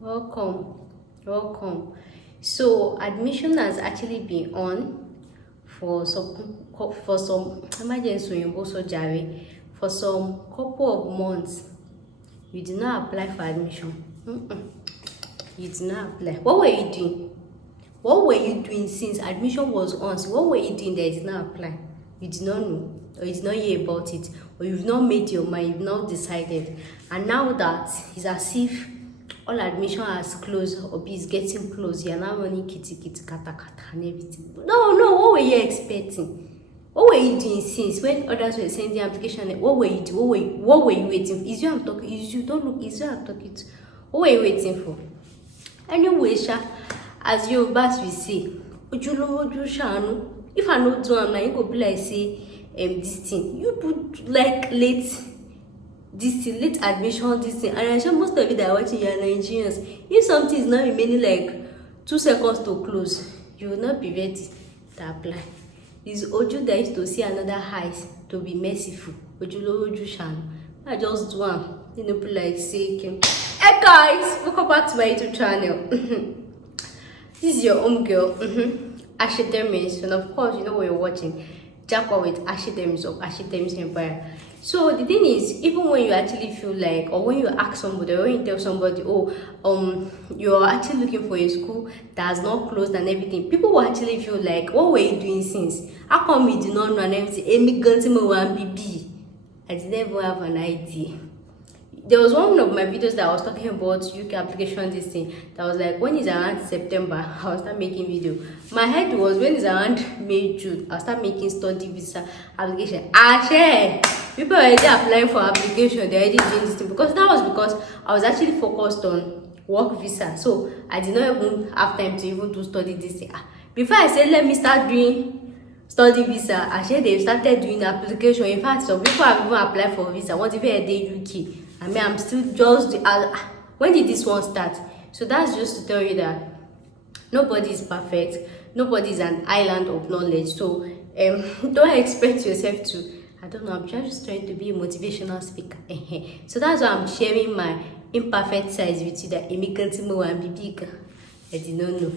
Welcome, welcome. So admission has actually been on for some emergency for some couple of months. You did not apply for admission. You did not apply. What were you doing? What were you doing since admission was on? So what were you doing that you did not apply? You did not know, or you did not hear about it, or you've not made your mind, you've not decided. And now that it's as if all admission has closed or is getting close, you're now running kitty kata and everything. No, what were you expecting? What were you doing since when others were sending application? What were you doing? What were you waiting for? Is you I'm talking? Is you don't look? Is you I'm talking to? What were you waiting for? Anyway, as you bas we say, if I not do, I'm like, you go be like say this thing. You put like late admission this thing, and I'm sure most of you that are watching you are Nigerians. If something is not remaining like 2 seconds to close, you will not be ready to apply. It's Oju that used to see another height to be merciful. I just do one. You know, people like say, hey guys, welcome back to my YouTube channel. This is your own girl, Ashley Demis, and of course, you know what you're watching. Jackpot with Ashley Demis of Ashley Demis Empire. So the thing is, even when you actually feel like, or when you ask somebody, or when you tell somebody, oh, you're actually looking for a school that has not closed and everything, people will actually feel like, what were you doing since? How come you did not know and everything? I didn't even have an idea. There was one of my videos that I was talking about UK application this thing that was like, when it's around September, I'll start making video. My head was when it's around May, June, I'll start making study visa application. People already applying for application, they already doing this thing, because I was actually focused on work visa. So I did not even have time to even do study this thing. Before I said let me start doing study visa, actually they started doing application. In fact, some people have even applied for visa. What if I did UK? I mean, I'm still just when did this one start? So that's just to tell you that nobody is perfect, nobody is an island of knowledge. So don't expect yourself to, I don't know, I'm just trying to be a motivational speaker. So that's why I'm sharing my imperfect sides with you, that immigrant and big. I did not know.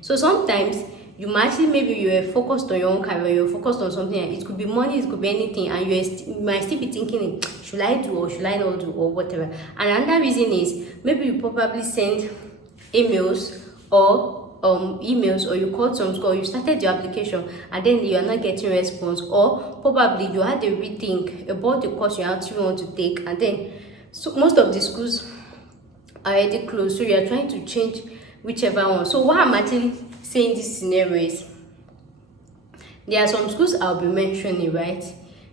So sometimes you might actually, maybe you are focused on your own career, you're focused on something, it could be money, it could be anything, and you might still be thinking, should I do or should I not do or whatever. And another reason is maybe you probably send emails or you called some school, you started your application and then you are not getting response, or probably you had a rethink about the course you actually want to take, and then so most of the schools are already closed, so you are trying to change whichever one. So what I'm actually saying this scenario is, there are some schools I'll be mentioning, right?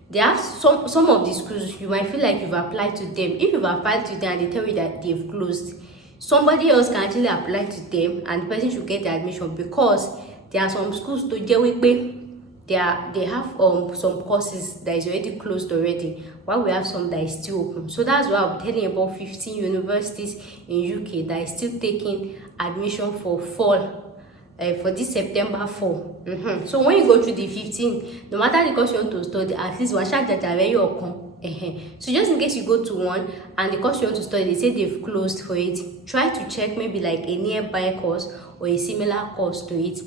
They have some of the schools you might feel like you've applied to them. If you've applied to them and they tell you that they've closed, somebody else can actually apply to them and the person should get the admission, because there are some schools to they have some courses that is already closed already, while we have some that is still open. So that's why I'm telling you about 15 universities in UK that is still taking admission for fall. For this September fall. So when you go through the 15, no matter the course you want to study, at least one shot that are very open. So just in case you go to one and the course you want to study, they say they've closed for it, try to check maybe like a nearby course or a similar course to it.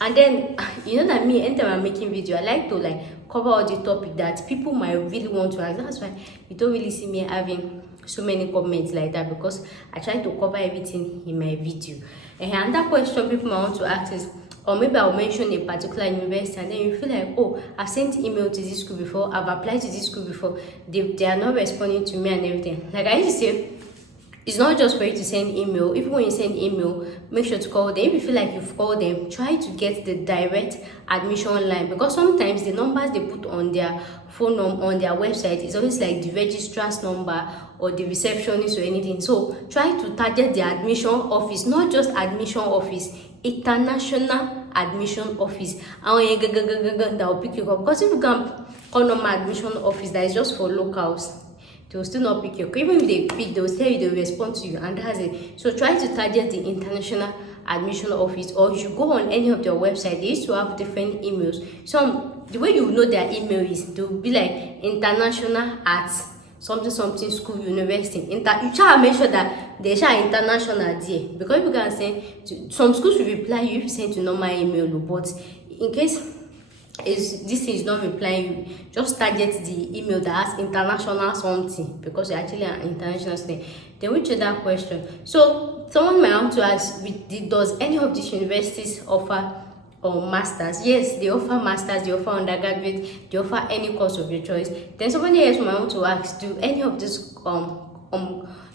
And then you know that me, anytime I'm making video, I like to like cover all the topic that people might really want to ask. That's why you don't really see me having so many comments like that, because I try to cover everything in my video. And that question people might want to ask is, or maybe I'll mention a particular university and then you feel like, oh, I've sent email to this school before, I've applied to this school before, they are not responding to me and everything. Like I used to say, it's not just for you to send email. Even when you send email, make sure to call them. If you feel like you've called them, try to get the direct admission line, because sometimes the numbers they put on their phone on their website is always like the registrar's number or the receptionist or anything. So try to target the admission office, not just admission office, international admission office. And that will pick you up, because if you can call normal admission office that is just for locals, they will still not pick you up. Even if they pick, they will tell you, they will respond to you, and that's it. So try to target the international admission office, or you should go on any of their website. They used to have different emails. So the way you know their email is, they will be like international at something school, university. You try to make sure that they are international there, because people can send some schools will reply you if you send to normal email, but in case this is not replying you, just target the email that has international something, because you're actually an international student. Then we check that question. So someone might want to ask, does any of these universities offer masters? Yes, they offer masters, they offer undergraduate, they offer any course of your choice. Then somebody else might want to ask, do any of these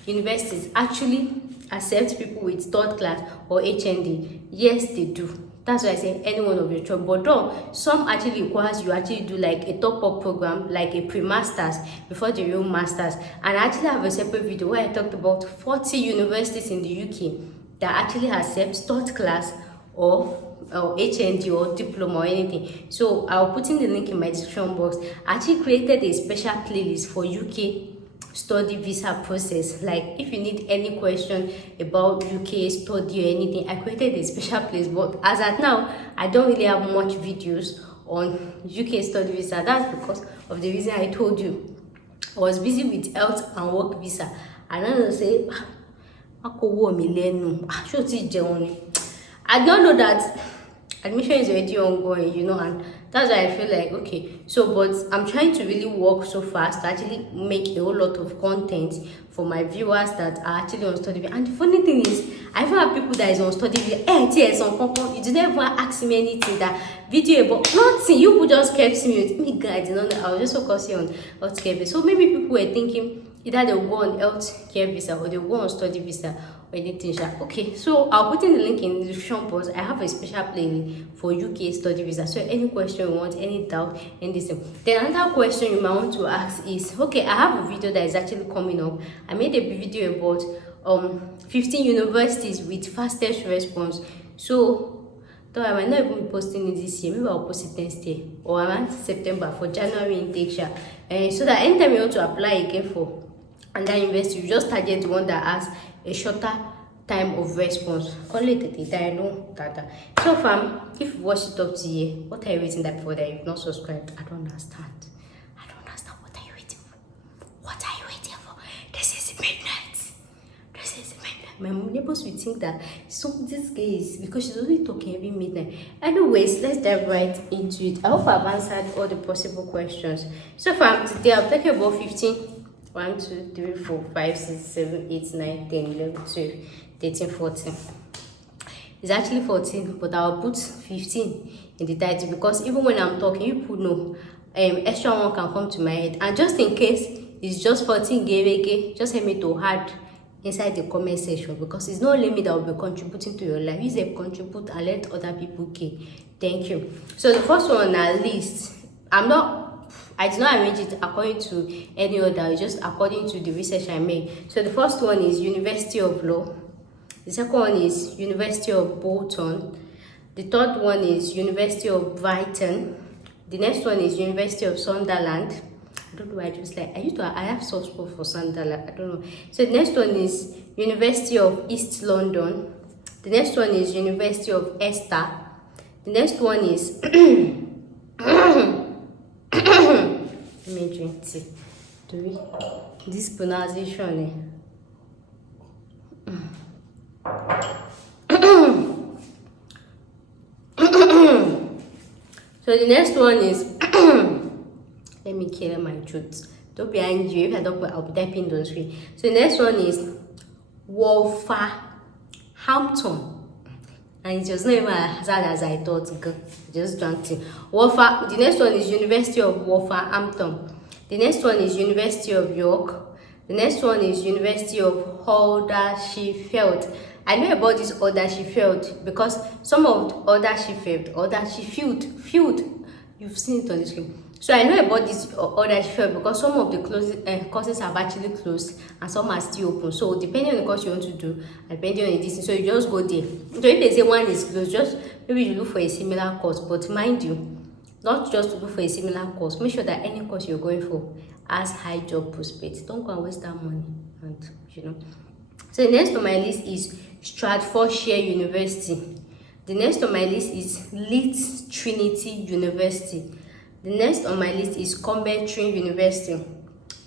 universities actually accept people with third class or HND? Yes, they do. That's why I say any one of your choice. But though some actually requires you actually do like a top-up program, like a pre-masters before the real masters. And I actually have a separate video where I talked about 40 universities in the UK that actually accept third class or HND or diploma or anything. So I'll put in the link in my description box. I actually created a special playlist for UK study visa process. Like if you need any question about UK study or anything, I created a special place. But as at now, I don't really have much videos on UK study visa. That's because of the reason I told you. I was busy with health and work visa. I don't say I don't know that admission is already ongoing, you know, and that's why I feel like okay. So but I'm trying to really work so fast to actually make a whole lot of content for my viewers that are actually on study visa. And the funny thing is, I even have people that is on study visa. You didn't ever ask me anything, that video about nothing. You could just kept me with me guys, you know. I was just focusing on healthcare visa. So maybe people were thinking either they'll go on healthcare visa or they'll go on study visa or anything. Okay, so I'll put in the link in the description box. I have a special playlist for UK study visa. So any question you want, any doubt, anything. Then another question you might want to ask is, okay, I have a video that is actually coming up. I made a video about 15 universities with fastest response. So though I might not even be posting it this year, maybe I'll post it next year or around September for January intake. So that anytime you want to apply again for another university, you just target the one that has a shorter time of response. Call it the data, I know that. So fam, if you watched it up to here, what are you waiting that for that you've not subscribed? I don't understand. What are you waiting for? What are you waiting for? This is midnight. My neighbors will think that this guy is, because she's only talking every midnight. Anyways, let's dive right into it. I hope I've answered all the possible questions. So fam, today I'll talk about 15. 1, 2, 3, 4, 5, 6, 7, 8, 9, 10, 11, 12, 13, 14. It's actually 14, but I'll put 15 in the title because even when I'm talking, you people know extra one can come to my head. And just in case it's just 14, just help me to add inside the comment section, because it's not only me that will be contributing to your life. You say contribute and let other people care. Thank you. So the first one on our list, I did not arrange it according to any other, just according to the research I made. So the first one is University of Law. The second one is University of Bolton. The third one is University of Brighton. The next one is University of Sunderland. I don't know why I have soft spot for Sunderland. I don't know. So the next one is University of East London. The next one is University of Exeter. The next one is let me drink tea. This pronunciation. So the next one is let me clear my throat. Don't be angry if I don't put, I'll be typing those three. So the next one is Wolverhampton. And it was not even as hard as I thought. Just drank tea. The next one is University of Wolverhampton. The next one is University of York. The next one is University of Huddersfield. I know about this Huddersfield because some of Huddersfield, you've seen it on the screen. So I know about this Huddersfield because some of the courses have actually closed and some are still open. So depending on the course you want to do, and depending on the distance, so you just go there. So if they say one is closed, just maybe you look for a similar course. But mind you, not just to look for a similar course. Make sure that any course you're going for has high job prospects. Don't go and waste that money. And you know. So the next on my list is Stratfordshire University. The next on my list is Leeds Trinity University. The next on my list is Coventry University.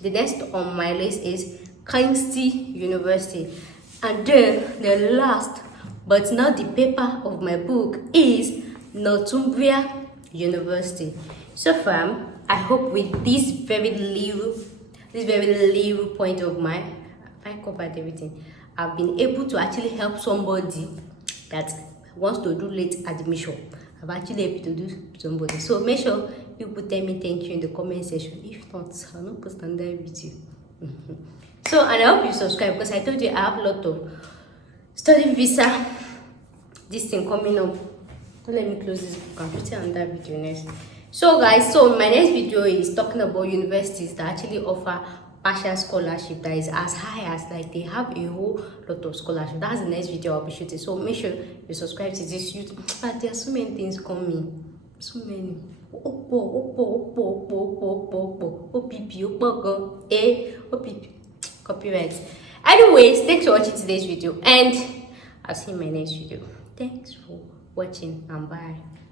The next on my list is Kinsey University. And then the last but not the paper of my book is Northumbria University. So far, I hope with this very little point of mine, I covered everything. I've been able to actually help somebody that wants to do late admission. I've actually able to do somebody. So make sure you put tell me thank you in the comment section. If not, I'll not post another video. So, and I hope you subscribe, because I told you I have a lot of study visa this thing coming up. So let me close this book and put it on that video next. So guys, so my next video is talking about universities that actually offer partial scholarship that is as high as, like, they have a whole lot of scholarship. That's the next video I'll be shooting. So make sure you subscribe to this YouTube. But there are so many things coming. So many. Copyright. Anyways, thanks for watching today's video, and I'll see you in my next video. Thanks for watching, and bye.